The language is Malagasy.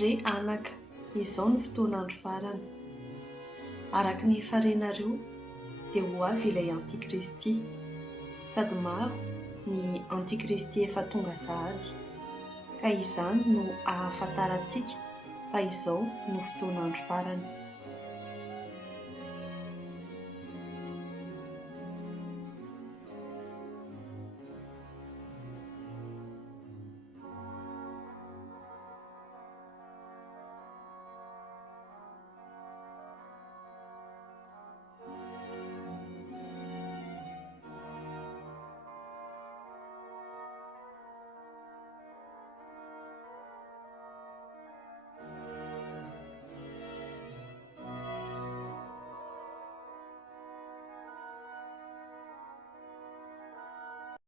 Re anaka, izao ny fotoan'andro farany. Araka ny farenareo dia ho avy ilay antikristy, sady maro ny antikristy efa tonga sahady. Ka izany no ahafantarantsika fa izao no fotoan'andro farany.